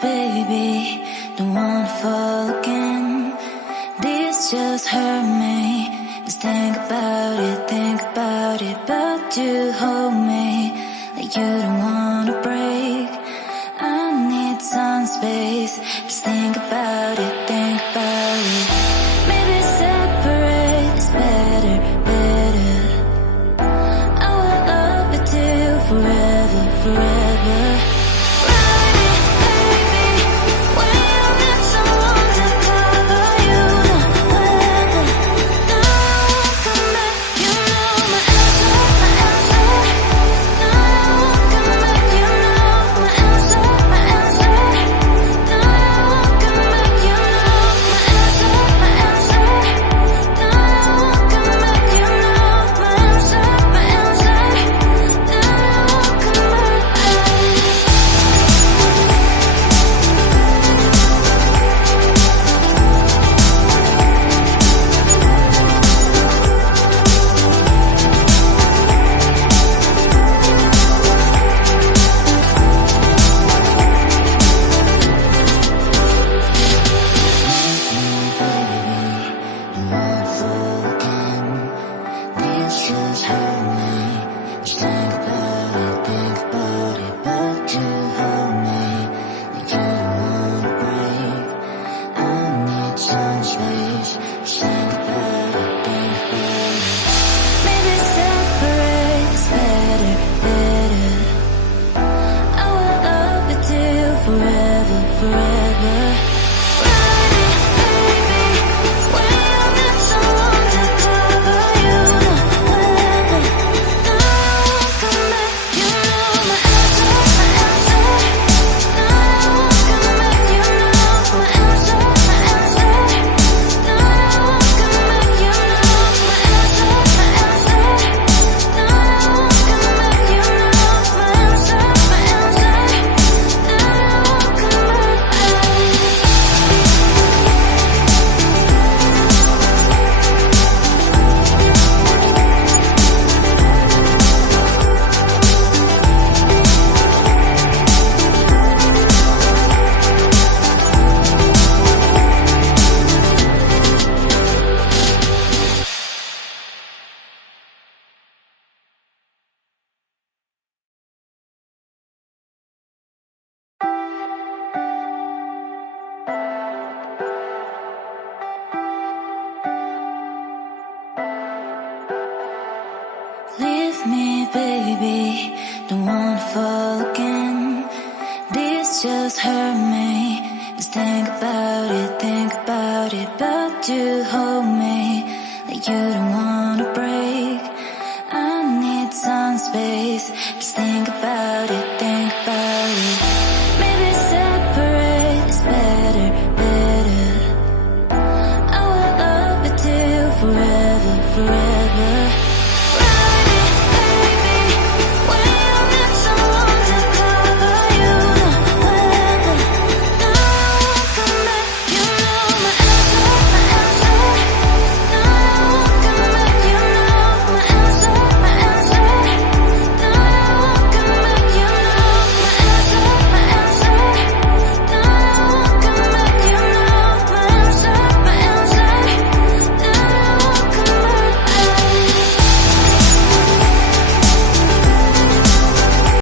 baby, don't wanna fall again. This just hurt me. Just think about it, but you hold me like you don't wanna break. I need some space. Just think about it, maybe separate is better, better. I will love you till forever, forever. Leave me, baby, don't wanna fall again. This just hurt me. Just think about it, but you hold me like you don't wanna break. I need some space. Just think about it, maybe separate is better, better. I will love you till forever, forever.